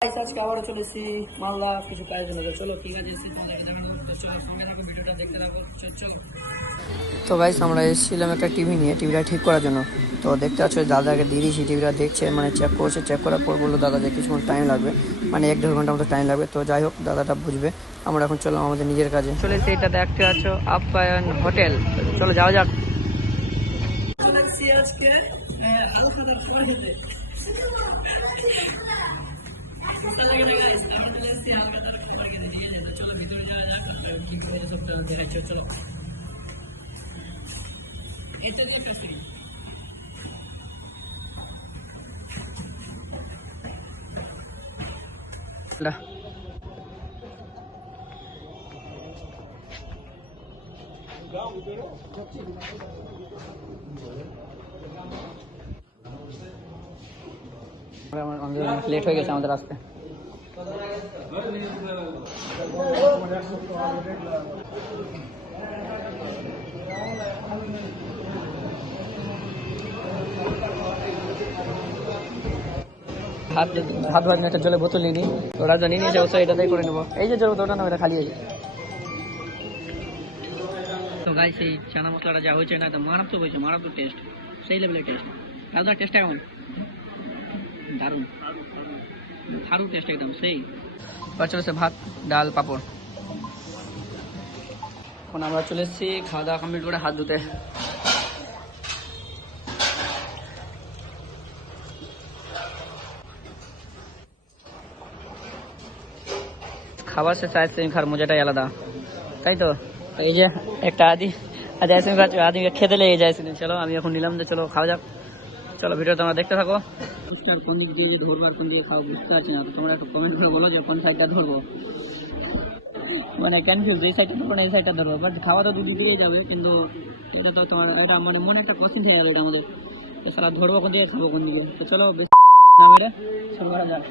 আজকে আবারও চলেছি মালদা কিছু কাজের জন্য। তো চলো কি কাজ এসেছি তোমাদেরকে দেখানো। তো চলো সঙ্গে থাকো, ভিডিওটা দেখতে থাকো। চলো। তো গাইস আমরা এসেছিলাম একটা টিভি নিয়ে, টিভিটা ঠিক করার জন্য। তো দেখতে পাচ্ছ দাদাকে দিয়ে দিয়েছি, টিভিটা দেখছে, মানে চেক করছে। চেক করার পর বললো দাদা যে কিছুক্ষণ টাইম লাগবে, মানে 1-1.5 ঘন্টার মতো টাইম লাগবে। তো যাই হোক দাদাটা বুঝবে। আমরা এখন চললাম আমাদের নিজের কাজে। চলে এসে এটা দেখতে পাচ্ছ আপ্যায়ন হোটেল। চলো যাওয়া যাক। চলো ভিতরে যাওয়া যাক, কি করে সবটা দেখাচ্ছি। চলো এটা দিয়ে কাজ করি। লেট হয়ে গেছে আমাদের আসতে। হাত ধোয়ার একটা জলের বোতল নিয়ে নিই। তো রাজা নিয়ে নিয়েছে, অবশ্যই এটাতেই করে নেবো। এই যে জল বোতলটা না, এটা খালি আছে। তো গাইস এই চানা মশলাটা যা হয়েছে না, তো মারাত্মক হয়েছে, মারাত্মক টেস্ট, সেই লেভেলের টেস্ট। রাজার টেস্টটা কেমন? দারুণ, দারুণ টেস্ট একদম সেই। চলেছে ভাত, ডাল, পাঁপড়। এখন আমরা চলে এসেছি খাওয়া দাওয়া কমপ্লিট করে হাত ধুতে। খাবার শেষে আইসক্রিম খাওয়ার মজাটাই আলাদা, তাই তো। এই যে একটা আদি আইসক্রিম খাচ্ছে, আদিকে খেতে লেগে যায় আইসক্রিম। চলো আমি এখন নিলাম, যে চলো খাওয়া যাক। চলো ভিডিওটা তোমরা দেখতে থাকো। কোন দিক দিয়ে যে ধরবো আর কোন দিকে খাওয়া বুঝতে পারছি না। তোমরা একটা কমেন্ট করে বলো যে কোন সাইডটা ধরবো, মানে কনফিউজ, এই সাইডটা ধরবো না এই সাইডটা ধরবো। বাট খাওয়া তো দুদিক দিয়েই যাবে, কিন্তু এটা তো তোমার এটা মানে মনে একটা কোশ্চেন হয়ে গেল এটা আমাদের, এছাড়া ধরবো কোন দিকে খাবো কোন দিকে। তো চলো বেশি না মেরে শুরু করা যাক।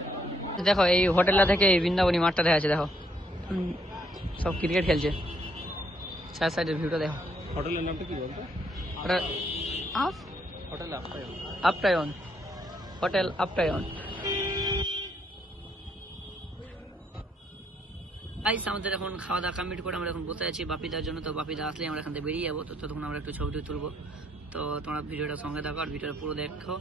দেখো এই হোটেলটা থেকে এই বৃন্দাবনী মাঠটা দেখা যাচ্ছে। দেখো সব ক্রিকেট খেলছে। চার সাইডের ভিউটা দেখো। হোটেলের নামটা কি বলতো? ওটা হোটেল আপ্যায়ন। আপ্যায়ন, হোটেল আপ্যায়ন। আমাদের এখন খাওয়া দাওয়া কমপ্লিট করে আমরা এখন বসে আছি বাপিদার জন্য। তো বাপিদা আসলে আমরা এখান থেকে বেরিয়ে যাবো। তো তখন আমরা একটু ছবি তুলবো। তো তোমরা ভিডিওটা সঙ্গে থাকো আর ভিডিওটা পুরো দেখো,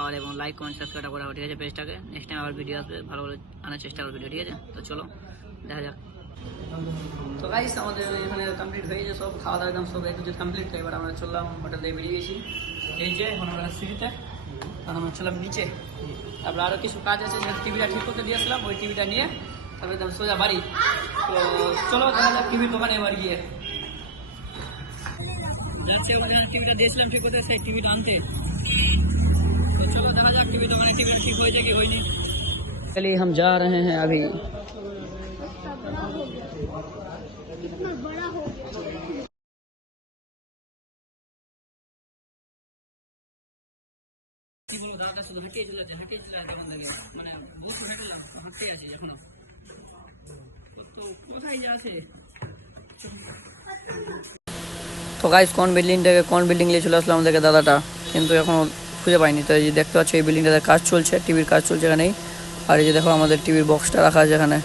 আর এবং লাইক কমেন্ট সাবস্ক্রাইব করা হবে, ঠিক আছে পেজটাকে। নেক্সট টাইম আবার ভিডিও আসবে, ভালো ভালো আনার চেষ্টা করবো ভিডিও, ঠিক আছে। তো চলো দেখা যাক। তো গাইস আমাদের এখানে কমপ্লিট হয়ে গেছে সব, খাওয়া দাওয়া একদম সব একটু কমপ্লিট। তো এবার আমরা চললাম হোটেল থেকে বেরিয়ে গেছি। এই যে এখন আমরা সিঁড়িতে, তখন আমরা চললাম নিচে। তারপর আরও কিছু কাজ আছে, যে টিভিটা ঠিক করতে দিয়েছিলাম, ওই টিভিটা নিয়ে তারপরে একদম সোজা বাড়ি। তো চলো দেখা যাক টিভির দোকানে এবার গিয়ে যাচ্ছে। টিভিটা দিয়েছিলাম ঠিক করতে, সেই টিভিটা আনতে। तो चलो देखा जाए टीवी तो मैंने टीवी ठीक हो जाए कि नहीं। चलिए हम जा रहे हैं अभी। कितना बड़ा हो गया। বলো দাদা শুধু হেঁটে চলাতে কেমন লাগে, মানে বহুত হেঁটলাম, হাঁটতে আছে এখনো। তো কোথায় যাচ্ছে? তো গাইস কোন বিল্ডিং থেকে কোন বিল্ডিং নিয়ে চলে আসলো আমাদেরকে দাদাটা, কিন্তু এখনো খুঁজে পাইনি। তো এই যে দেখতে পাচ্ছ এই বিল্ডিংটাতে কাজ চলছে, টিভির কাজ চলছে এখানেই। আর এই যে দেখো আমাদের টিভির বক্সটা রাখা আছে এখানে।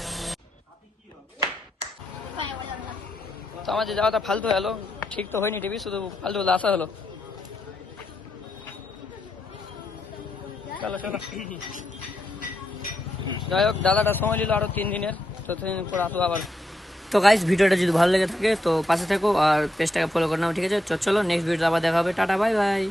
তো আমাদের যাওয়াটা ফালতু হলো, ঠিক তো হয়নি টিভি, শুধু ফালতু আসা হলো। চলো চলো যাই হোক, দাদাটা সময় নিল আরো 3 দিনের। তো 3 দিন পর আসবো আবার। তো গাইস ভিডিওটা যদি ভালো লেগে থাকে তো পাশে থাকো আর পেজটাকে ফলো করে নাও, ঠিক আছে। চলো নেক্সট ভিডিও আবার দেখা হবে। Tata bye bye.